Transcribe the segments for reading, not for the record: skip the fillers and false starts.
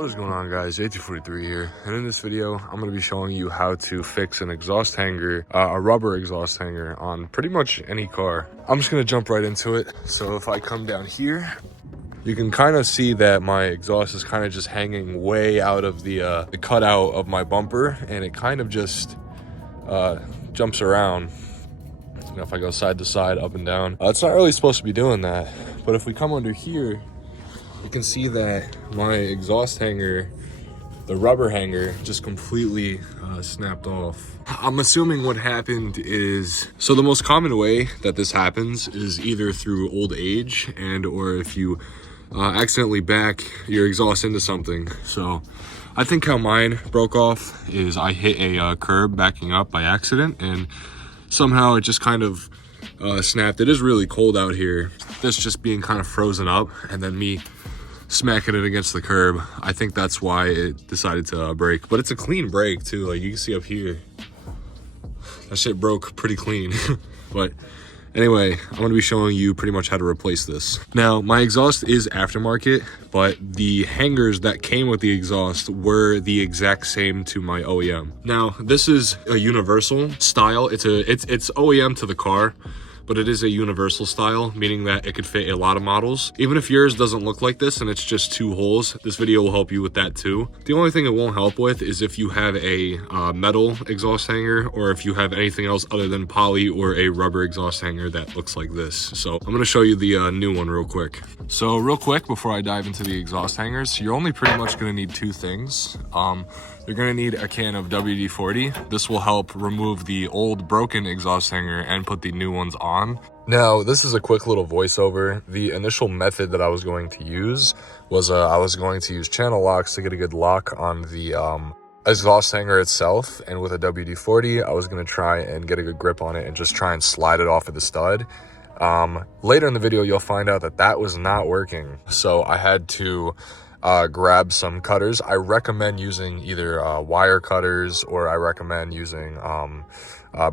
What is going on, guys? JT43 here, and in this video I'm going to be showing you how to fix an exhaust hanger, a rubber exhaust hanger on pretty much any car. I'm just going to jump right into it. So if I come down here, you can kind of see that my exhaust is kind of just hanging way out of the cutout of my bumper, and it kind of just jumps around. You know, if I go side to side, up and down, it's not really supposed to be doing that. But if we come under here, you can see that my exhaust hanger, the rubber hanger, just completely snapped off. I'm assuming what happened is, so the most common way that this happens is either through old age and or if you accidentally back your exhaust into something. So I think how mine broke off is I hit a curb backing up by accident, and somehow it just kind of snapped. It is really cold out here. This just being kind of frozen up, and then me smacking it against the curb, I think that's why it decided to break. But it's a clean break too, like you can see up here, that shit broke pretty clean. But anyway, I'm going to be showing you pretty much how to replace this. Now, my exhaust is aftermarket, but the hangers that came with the exhaust were the exact same to my OEM. Now, this is a universal style. It's OEM to the car, but it is a universal style, meaning that it could fit a lot of models. Even if yours doesn't look like this and it's just two holes, this video will help you with that too. The only thing it won't help with is if you have a metal exhaust hanger, or if you have anything else other than poly or a rubber exhaust hanger that looks like this. So I'm gonna show you the new one real quick. So real quick, before I dive into the exhaust hangers, you're only pretty much gonna need two things. You're gonna need a can of WD-40. This will help remove the old broken exhaust hanger and put the new ones on. Now, this is a quick little voiceover. The initial method that I was going to use was I was going to use channel locks to get a good lock on the exhaust hanger itself, and with a WD-40, I was gonna try and get a good grip on it and just try and slide it off of the stud. Later in the video, you'll find out that that was not working. So I had to grab some cutters. I recommend using either wire cutters, or I recommend using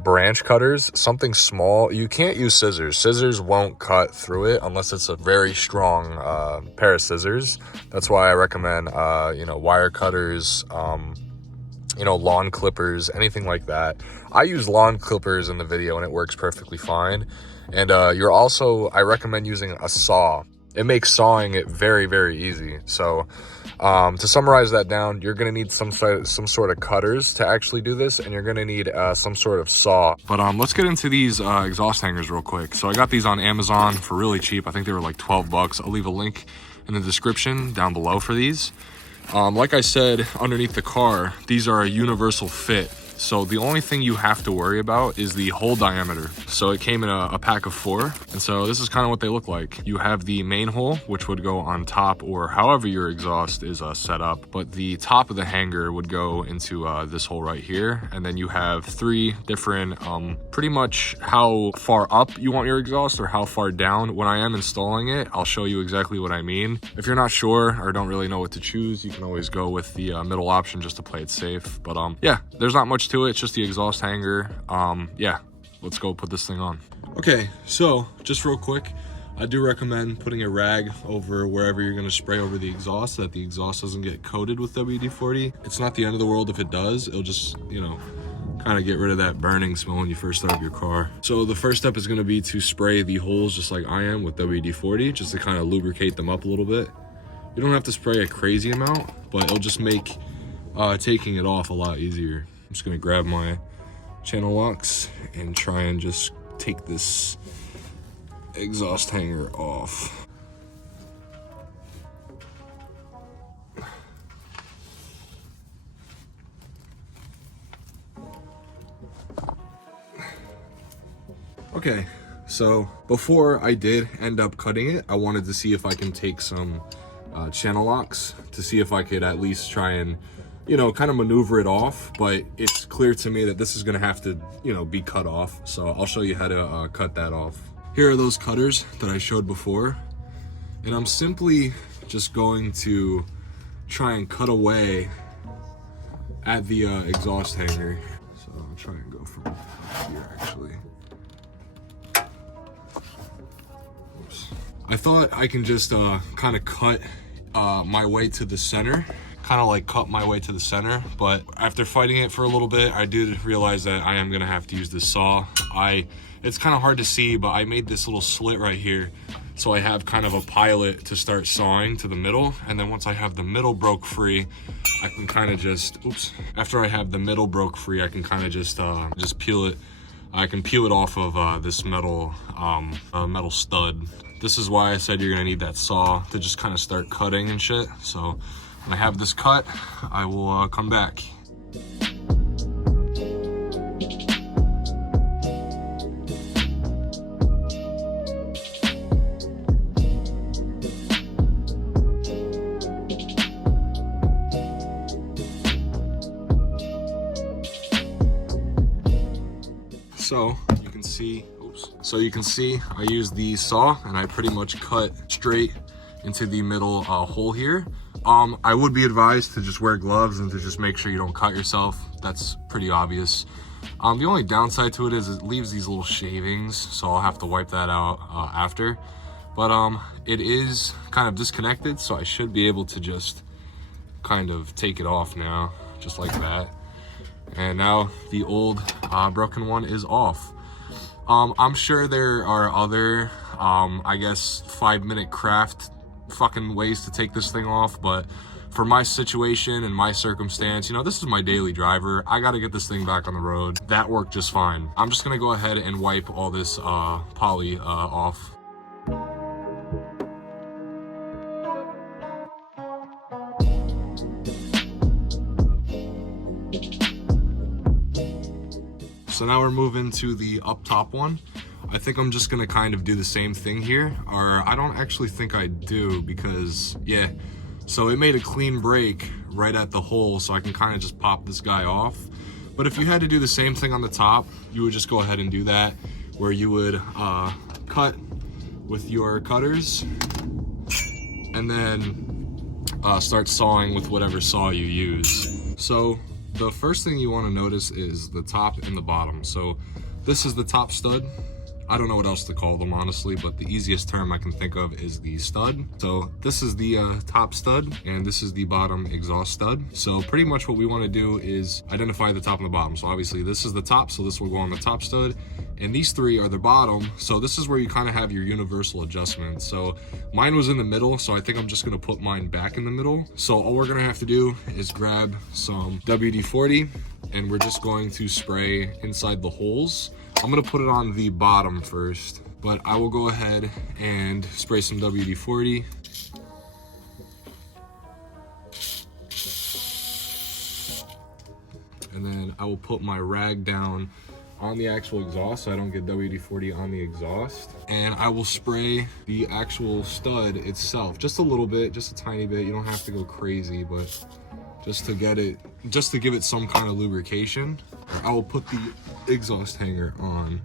branch cutters, something small. You can't use scissors. Scissors won't cut through it unless it's a very strong pair of scissors. That's why I recommend wire cutters, lawn clippers, anything like that. I use lawn clippers in the video and it works perfectly fine. And I recommend using a saw. It makes sawing it very, very easy. So to summarize that down, you're gonna need some sort of cutters to actually do this, and you're gonna need some sort of saw. But let's get into these exhaust hangers real quick. So I got these on Amazon for really cheap. I think they were like 12 bucks. I'll leave a link in the description down below for these. Like I said, underneath the car, these are a universal fit. So the only thing you have to worry about is the hole diameter. So it came in a pack of 4. And so this is kind of what they look like. You have the main hole, which would go on top, or however your exhaust is set up. But the top of the hanger would go into this hole right here. And then you have 3 different, pretty much how far up you want your exhaust or how far down. When I am installing it, I'll show you exactly what I mean. If you're not sure or don't really know what to choose, you can always go with the middle option just to play it safe. But yeah, there's not much to it. It's just the exhaust hanger. Yeah, let's go put this thing on. Okay, so just real quick, I do recommend putting a rag over wherever you're going to spray over the exhaust so that the exhaust doesn't get coated with WD-40. It's not the end of the world if it does. It'll just, kind of get rid of that burning smell when you first start up your car. So the first step is going to be to spray the holes just like I am with WD-40, just to kind of lubricate them up a little bit. You don't have to spray a crazy amount, but it'll just make taking it off a lot easier. I'm just gonna grab my channel locks and try and just take this exhaust hanger off. Okay, so before I did end up cutting it, I wanted to see if I can take some channel locks to see if I could at least try and kind of maneuver it off, but it's clear to me that this is gonna have to, be cut off. So I'll show you how to cut that off. Here are those cutters that I showed before, and I'm simply just going to try and cut away at the exhaust hanger. So I'll try and go from here actually. Oops. I thought I can just kind of cut my way to the center, kind of like cut my way to the center. But after fighting it for a little bit, I did realize that I am gonna have to use this saw. It's kind of hard to see, but I made this little slit right here, so I have kind of a pilot to start sawing to the middle. And then once I have the middle broke free, I can kind of just, after I have the middle broke free, I can kind of just peel it. I can peel it off of this metal stud. This is why I said you're gonna need that saw to just kind of start cutting and shit. So when I have this cut, I will come back. So you can see I use the saw and I pretty much cut straight into the middle hole here. I would be advised to just wear gloves and to just make sure you don't cut yourself. That's pretty obvious. The only downside to it is it leaves these little shavings, so I'll have to wipe that out after. But it is kind of disconnected, so I should be able to just kind of take it off now, just like that. And now the old broken one is off. I'm sure there are other, I guess, 5-minute craft fucking ways to take this thing off, but for my situation and my circumstance, you know, this is my daily driver. I gotta get this thing back on the road. That worked just fine. I'm just gonna go ahead and wipe all this poly off. So now we're moving to the up top one. I think I'm just gonna kind of do the same thing here, or I don't actually think I do, because yeah, so it made a clean break right at the hole, so I can kind of just pop this guy off. But if you had to do the same thing on the top, you would just go ahead and do that, where you would cut with your cutters and then start sawing with whatever saw you use. So the first thing you want to notice is the top and the bottom. So this is the top stud. I don't know what else to call them, honestly, but the easiest term I can think of is the stud. So this is the top stud, and this is the bottom exhaust stud. So pretty much what we want to do is identify the top and the bottom. So obviously this is the top, so this will go on the top stud, and these three are the bottom. So this is where you kind of have your universal adjustment. So mine was in the middle, so I think I'm just gonna put mine back in the middle. So all we're gonna have to do is grab some WD-40, and we're just going to spray inside the holes. I'm gonna put it on the bottom first, but I will go ahead and spray some WD-40. And then I will put my rag down on the actual exhaust so I don't get WD-40 on the exhaust. And I will spray the actual stud itself, just a little bit, just a tiny bit. You don't have to go crazy, but just to get it, just to give it some kind of lubrication. I will put the exhaust hanger on.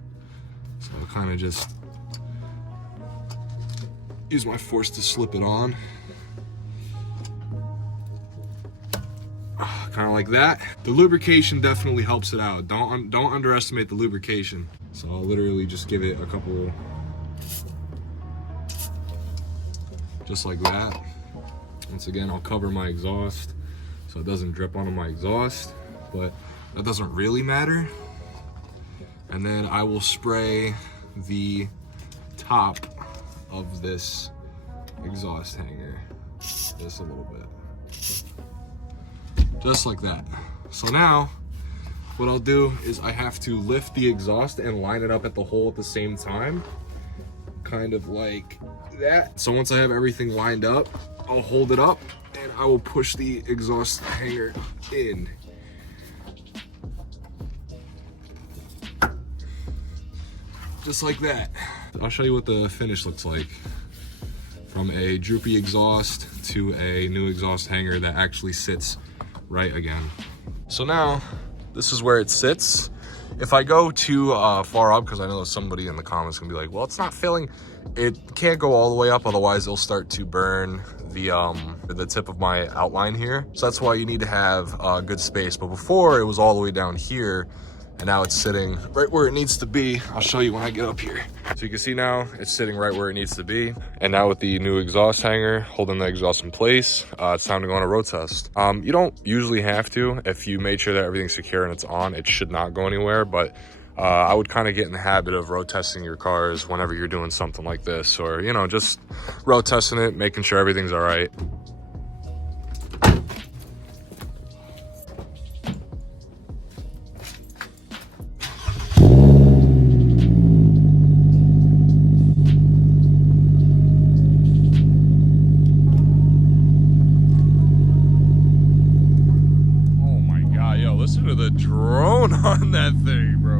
So I'll kind of just use my force to slip it on. Kind of like that. The lubrication definitely helps it out. Don't underestimate the lubrication. So I'll literally just give it a couple, just like that. Once again, I'll cover my exhaust so it doesn't drip onto my exhaust, but that doesn't really matter. And then I will spray the top of this exhaust hanger just a little bit, just like that. So now what I'll do is I have to lift the exhaust and line it up at the hole at the same time, kind of like that. So once I have everything lined up, I'll hold it up and I will push the exhaust hanger in. Just like that. I'll show you what the finish looks like. From a droopy exhaust to a new exhaust hanger that actually sits right again. So now, this is where it sits. If I go too far up, because I know somebody in the comments can be like, well, it's not filling. It can't go all the way up, otherwise it'll start to burn the tip of my outline here. So that's why you need to have good space. But before, it was all the way down here, and now it's sitting right where it needs to be. I'll show you when I get up here. So you can see now it's sitting right where it needs to be. And now with the new exhaust hanger holding the exhaust in place, it's time to go on a road test. You don't usually have to. If you made sure that everything's secure and it's on, it should not go anywhere. But I would kind of get in the habit of road testing your cars whenever you're doing something like this, or, you know, just road testing it, making sure everything's all right. Listen to the drone on that thing, bro.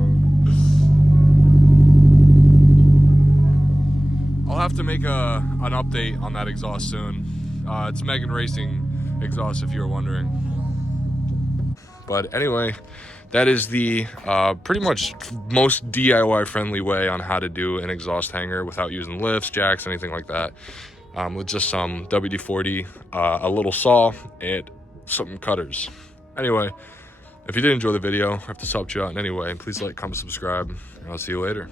I'll have to make an update on that exhaust soon. It's Megan Racing exhaust, if you were wondering. But anyway, that is the pretty much most DIY friendly way on how to do an exhaust hanger without using lifts, jacks, anything like that. With just some WD-40, a little saw, and some cutters. Anyway, if you did enjoy the video, or if this helped you out in any way, please like, comment, subscribe, and I'll see you later.